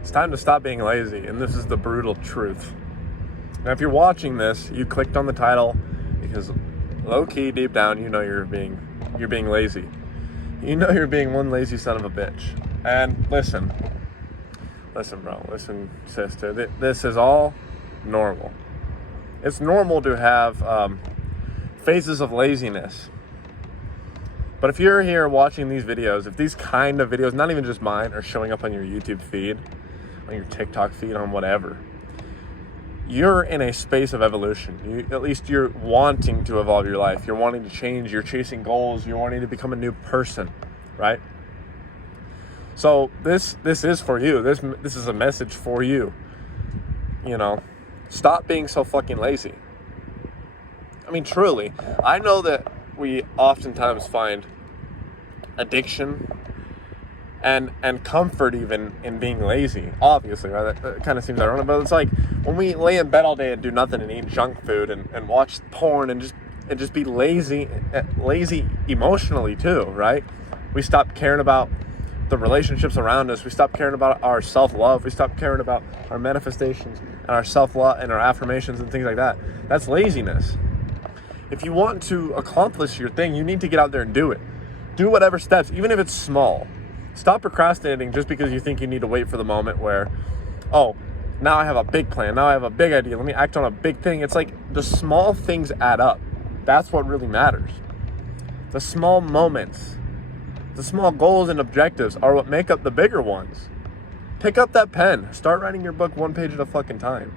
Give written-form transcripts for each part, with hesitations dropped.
It's time to stop being lazy, and this is the brutal truth. Now, if you're watching this, you clicked on the title because low-key, deep down, you know you're being lazy. You know you're being one lazy son of a bitch. And listen, bro, listen, sister, this is all normal. It's normal to have phases of laziness. But if you're here watching these videos, if these kind of videos, not even just mine, are showing up on your YouTube feed, on your TikTok feed, on whatever, you're in a space of evolution. At least you're wanting to evolve your life. You're wanting to change. You're chasing goals. You're wanting to become a new person, right? So this is for you. This is a message for you. You know, stop being so fucking lazy. I mean, truly, I know that we oftentimes find addiction and comfort even in being lazy, obviously, right? That kind of seems ironic, but it's like when we lay in bed all day and do nothing and eat junk food and watch porn and just be lazy emotionally too, right? We stop caring about the relationships around us. We stop caring about our self-love. We stop caring about our manifestations and our self-love and our affirmations and things like that. That's laziness. If you want to accomplish your thing, you need to get out there and do it. Do whatever steps, even if it's small. Stop procrastinating just because you think you need to wait for the moment where, oh, now I have a big plan. Now I have a big idea. Let me act on a big thing. It's like the small things add up. That's what really matters. The small moments, the small goals and objectives are what make up the bigger ones. Pick up that pen. Start writing your book one page at a fucking time.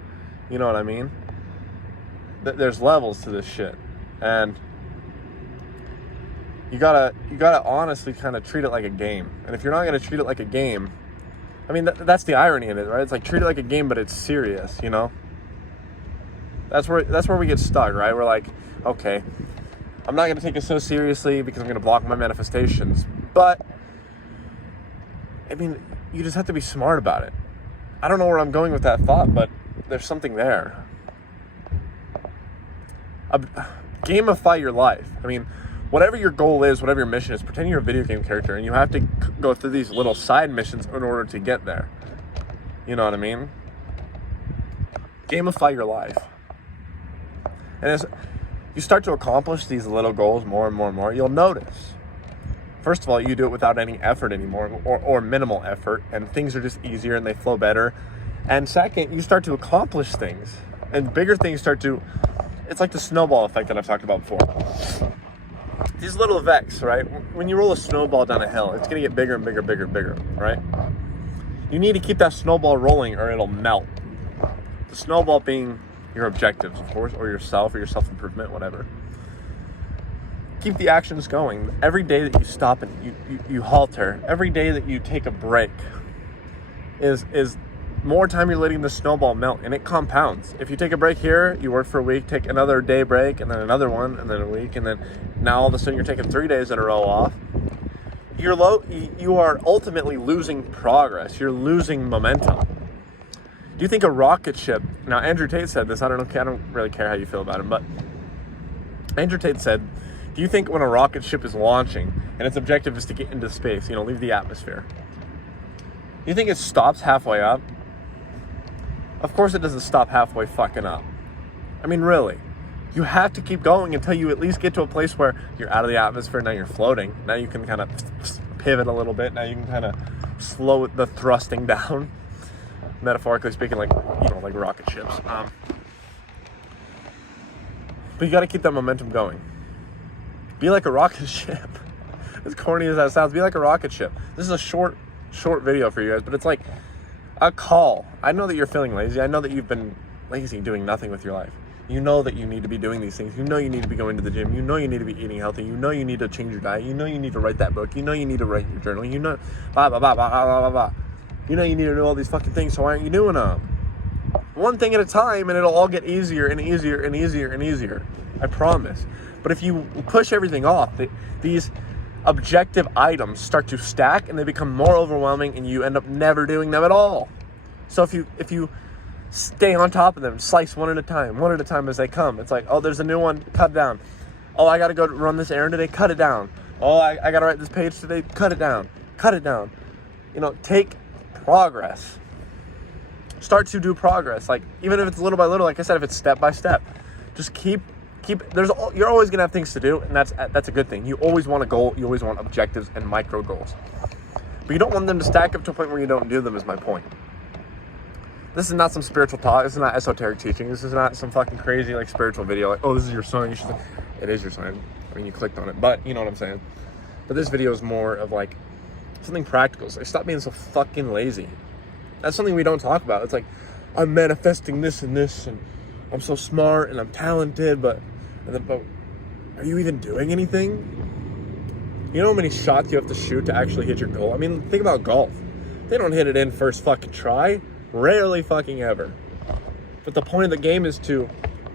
You know what I mean? There's levels to this shit. And you gotta honestly kind of treat it like a game. And if you're not gonna treat it like a game, I mean, that's the irony in it, right? It's like treat it like a game, but it's serious, you know? That's where we get stuck, right? We're like, okay, I'm not gonna take it so seriously because I'm gonna block my manifestations. But I mean, you just have to be smart about it. I don't know where I'm going with that thought, but there's something there. Gamify your life. I mean, whatever your goal is, whatever your mission is, pretend you're a video game character and you have to go through these little side missions in order to get there. You know what I mean? Gamify your life. And as you start to accomplish these little goals more and more and more, you'll notice, first of all, you do it without any effort anymore, or minimal effort, and things are just easier and they flow better. And second, you start to accomplish things, and bigger things start to, it's like the snowball effect that I've talked about before. These little VEXED, right? When you roll a snowball down a hill, it's going to get bigger and bigger, bigger, bigger, right? You need to keep that snowball rolling or it'll melt. The snowball being your objectives, of course, or yourself or your self-improvement, whatever. Keep the actions going. Every day that you stop and you halter, every day that you take a break is more time you're letting the snowball melt, and it compounds. If you take a break here, you work for a week, take another day break, and then another one, and then a week, and then now all of a sudden you're taking 3 days in a row off. You are ultimately losing progress. You're losing momentum. Do you think a rocket ship, now Andrew Tate said this, I don't really care how you feel about him, but Andrew Tate said, do you think when a rocket ship is launching and its objective is to get into space, leave the atmosphere, do you think it stops halfway up? Of course it doesn't stop halfway fucking up. I mean, really. You have to keep going until you at least get to a place where you're out of the atmosphere, now you're floating. Now you can kind of pivot a little bit. Now you can kind of slow the thrusting down. Metaphorically speaking, like rocket ships. But you got to keep that momentum going. Be like a rocket ship. As corny as that sounds, be like a rocket ship. This is a short video for you guys, but it's like a call. I know that you're feeling lazy. I know that you've been lazy doing nothing with your life. You know that you need to be doing these things. You know you need to be going to the gym. You know you need to be eating healthy. You know you need to change your diet. You know you need to write that book. You know you need to write your journal. You know, blah, blah, blah, blah, blah, blah, blah. You know you need to do all these fucking things, so why aren't you doing them? One thing at a time, and it'll all get easier and easier and easier and easier. I promise. But if you push everything off, these objective items start to stack and they become more overwhelming and you end up never doing them at all. So if you stay on top of them, slice one at a time as they come. It's like, oh, there's a new one, cut it down. Oh, I got to go run this errand today, cut it down. Oh, I got to write this page today, cut it down. Take progress. start to do progress. Like, even if it's little by little, like I said, if it's step by step, just keep, you're always gonna have things to do, and that's a good thing. You always want a goal, you always want objectives and micro goals. But you don't want them to stack up to a point where you don't do them, is my point. This is not some spiritual talk. This is not esoteric teaching. This is not some fucking crazy, like, spiritual video. Like, oh, this is your sign. You should. It is your sign. I mean, you clicked on it, but you know what I'm saying. But this video is more of, like, something practical. So stop being so fucking lazy. That's something we don't talk about. It's like, I'm manifesting this and this, and I'm so smart and I'm talented, but are you even doing anything? You know how many shots you have to shoot to actually hit your goal? I mean, think about golf. They don't hit it in first fucking try. Rarely fucking ever. But the point of the game is to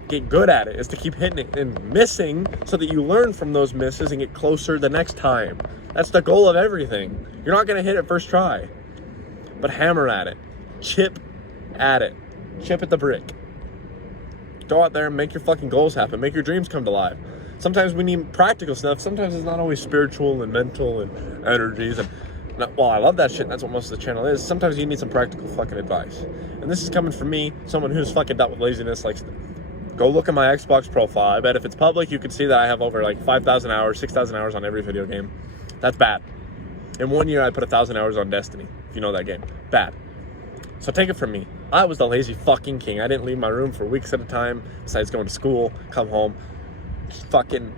get good at it, is to keep hitting it and missing so that you learn from those misses and get closer the next time. That's the goal of everything. You're not going to hit it first try, but hammer at it. Chip at it. Chip at the brick. Go out there and make your fucking goals happen. Make your dreams come to life. Sometimes we need practical stuff. Sometimes it's not always spiritual and mental and energies. And well, I love that shit. That's what most of the channel is. Sometimes you need some practical fucking advice. And this is coming from me, someone who's fucking dealt with laziness. Like, go look at my Xbox profile. I bet if it's public, you can see that I have over like 5,000 hours, 6,000 hours on every video game. That's bad. In 1 year, I put 1,000 hours on Destiny, if you know that game. Bad. So take it from me. I was the lazy fucking king. I didn't leave my room for weeks at a time, besides going to school, come home. Just fucking,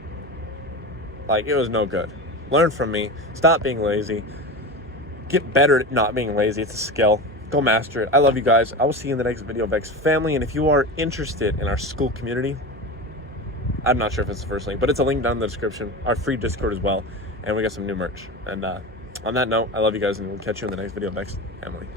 like, it was no good. Learn from me. Stop being lazy. Get better at not being lazy. It's a skill. Go master it. I love you guys. I will see you in the next video, VEXED family. And if you are interested in our school community, I'm not sure if it's the first link, but it's a link down in the description. Our free Discord as well. And we got some new merch. And on that note, I love you guys, and we'll catch you in the next video, VEXED family.